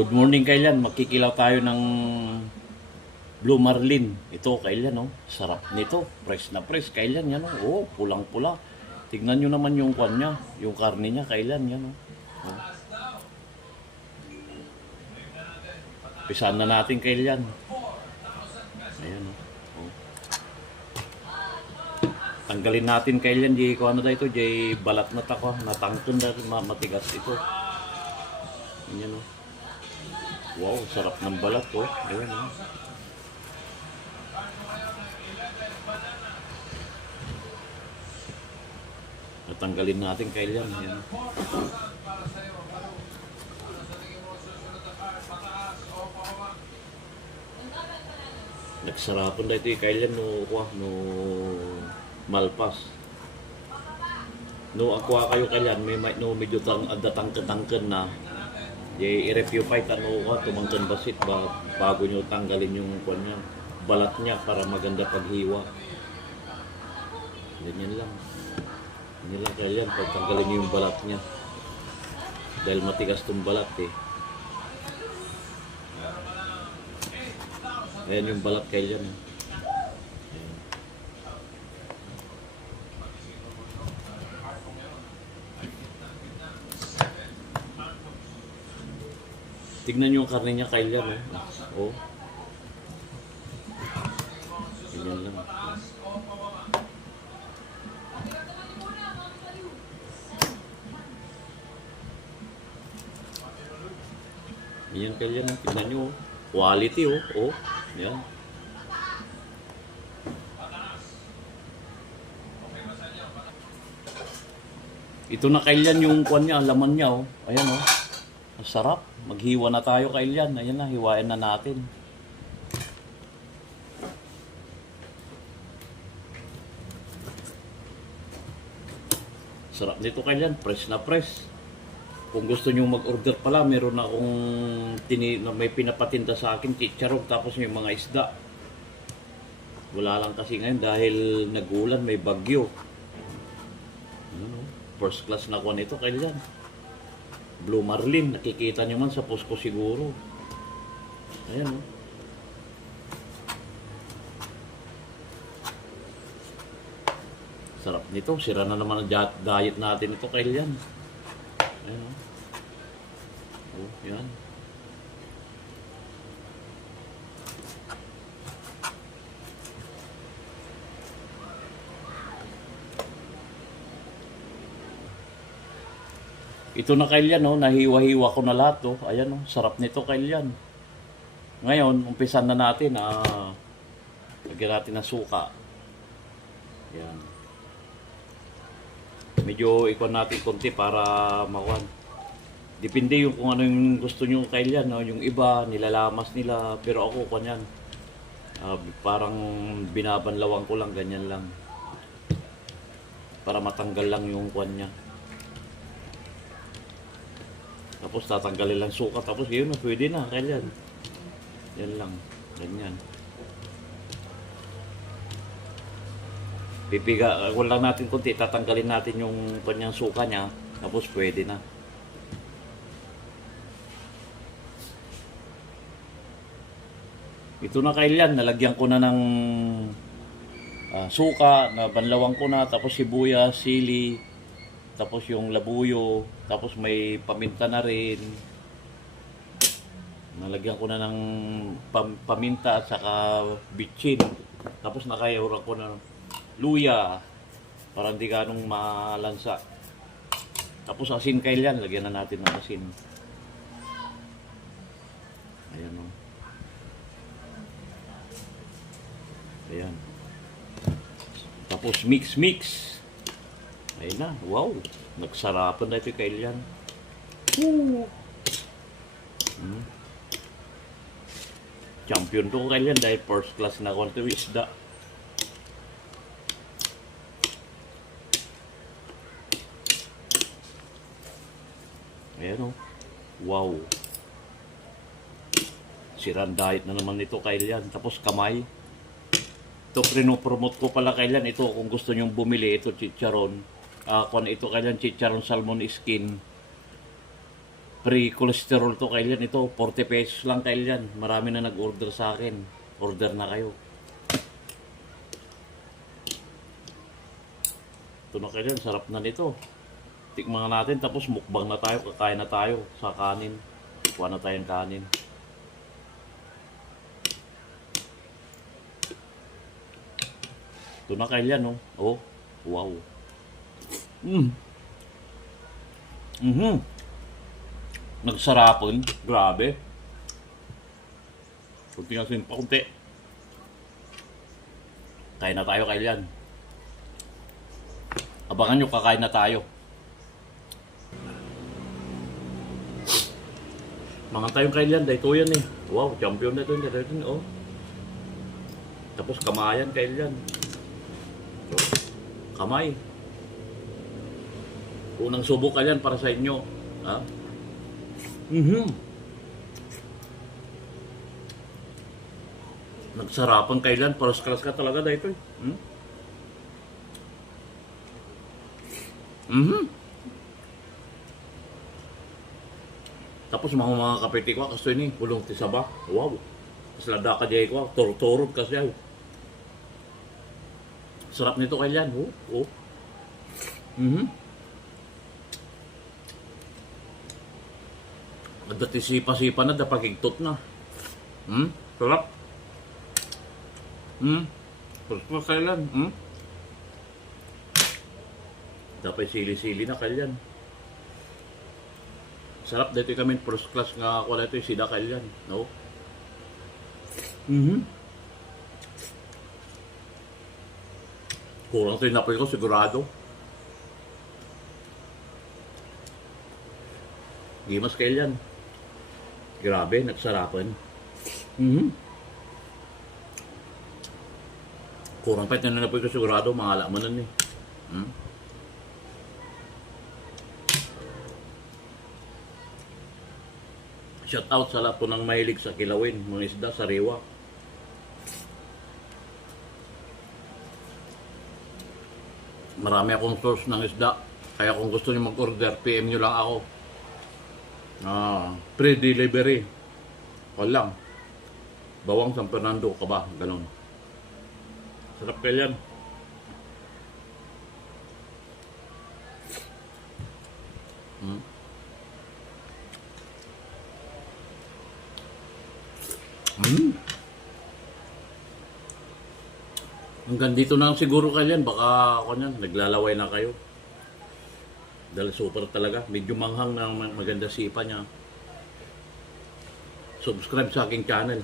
Good morning kailan, magkikilaw tayo ng Blue Marlin. Ito kailan, no? Sarap nito. Fresh na fresh. Kailan yan, no? Oh, pulang-pula. Tignan nyo naman yung kwan niya, yung karne niya. Kailan yan, no? Oh. Pisahan na natin kailan. Ayan, no? Oh. Tanggalin natin kailan. Di ko ano dito, di balat na tako. Natangkon na matigas ito. Ayan, no? Wow, sarap ng balat, oh. Ayan, no? Natanggalin natin kailan. Ayan. Nagsarapon na ito kailan no malpas. No aqua kayo kailan may no medyo datang-tangken na. I-review fight tumangkan basit bago nyo tanggalin yung kanya, balat niya para maganda paghiwa. Ganyan lang. Ganyan lang kailan pagtanggalin nyo yung balat niya. Dahil matigas tong balat eh. Ayan yung balat kailan. Tignan nyo yung karne niya kailan, eh. Oh. Ganyan lang. Ganyan kailan. Tignan nyo. Quality, oh. Oh. Yan. Ito na kailan yung kwan niya, laman niya, oh. Ayan, oh. Masarap. Maghiwa na tayo kailan. Ayan na, hiwain na natin. Sarap nito kailan. Fresh na fresh. Kung gusto nyo mag-order pala, meron akong may pinapatinda sa akin, chicharog, tapos may mga isda. Wala lang kasi ngayon dahil nagulan, may bagyo. First class na ko nito kailan. Blue Marlin, nakikita nyo man sa posko siguro. Ayan, oh. Sarap nito. Sira na naman ang diet natin ito kailan. Ayan, oh. Oh, yan. Ito na kailan, no? Nahiwa-hiwa ko na lahat, oh. Ayan, oh. Sarap nito kailan. Ngayon, umpisan na natin. Lagyan natin ng suka. Ayan. Medyo ikon natin konti para makuhan. Depende yung kung ano yung gusto nyo kailan, no? Yung iba, nilalamas nila. Pero ako, kanyan. Parang binabanlawang ko lang, ganyan lang. Para matanggal lang yung kwan niya. Tapos tatanggalin lang suka. Tapos yun na, pwede na, kailan. Yan lang, ganyan. Wala natin konti, tatanggalin natin yung kanyang suka niya. Tapos pwede na. Ito na kailan, nalagyan ko na ng suka, nabanlawang ko na, tapos sibuyas, sili, tapos yung labuyo, tapos may paminta na rin. Nalagyan ko na ng paminta at saka bitchin. Tapos nakayura ko na luya para hindi ganong malansa. Tapos asin kailan, lagyan na natin ng asin. Ayan, o. Ayan. Tapos mix. Ayan na. Wow. Nagsarapan na ito kailan. Champion to kailan dahil first class na ko ito isda. Ayan, o. Wow. Sirang diet na naman ito kailan. Tapos kamay. Ito, pinopromote ko pala kailan. Ito, kung gusto nyong bumili, ito chicharon. Kung ito kailan chicharon salmon skin. Free cholesterol to Kailan. Ito, 40 pesos lang Kailan. Marami na nag-order sa akin. Order na kayo. Ito na Kailan, sarap na nito. Tikman natin, tapos mukbang na tayo, kakain na tayo sa kanin. Kuha na tayong kanin. Ito na Kailan, no? Oh, wow. Nagsarapon, grabe. Kunti nga sin pa kunti. Kain na tayo Kailan. Abangan nyo, kakain na tayo. Mga tayong Kailan, dahito yan eh. Wow, champion na ito. Oh. Tapos kamayan Kailan. Oh, kamay. Unang subok Kailan para sa inyo. Ha? Nagsarapan Kailan, paras-karas ka talaga dahito eh. Tapos mga kapiti ko, kaso ini, bulong ti saba. Wow. Tapos lada ka diya ko, torturod kasi ay. Sarap nito Kailan. Oh. Dati sipa-sipa na, dapagigtot na. Sarap. Sarap Kailan. Dapat sili-sili na Kailan. Sarap dito kami first class nga ako dito sida Kailan, no? Kurang ito yung napay ko sigurado. Gimas Kailan. Grabe, nagsarapan. Kurang pa ito na napay ko sigurado, mga alamanan eh. Shout out sa lahat po ng mahilig sa kilawin, mga isda, sariwa. Marami akong source ng isda. Kaya kung gusto niyo mag-order, PM nyo lang ako. Free delivery. Walang. Bawang San Fernando ka ba? Ganon. Sarap Kailan. Hanggang dito na siguro Kailan. Baka ako niyan, naglalaway na kayo. Dahil super talaga. Medyo manghang na maganda sipa niya. Subscribe sa aking channel.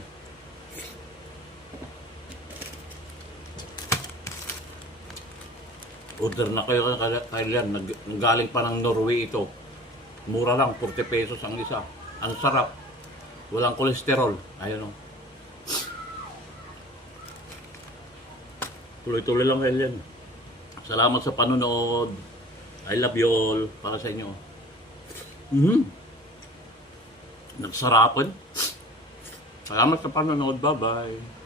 Order na kayo Kailan. Galing pa ng Norway ito. Mura lang, 40 pesos ang isa. Ang sarap. Walang kolesterol. Ayun o. Tuloy-tuloy lang Kailan. Salamat sa panonood. I love you all. Para sa inyo. Nagsarapan. Salamat sa panonood. Bye-bye.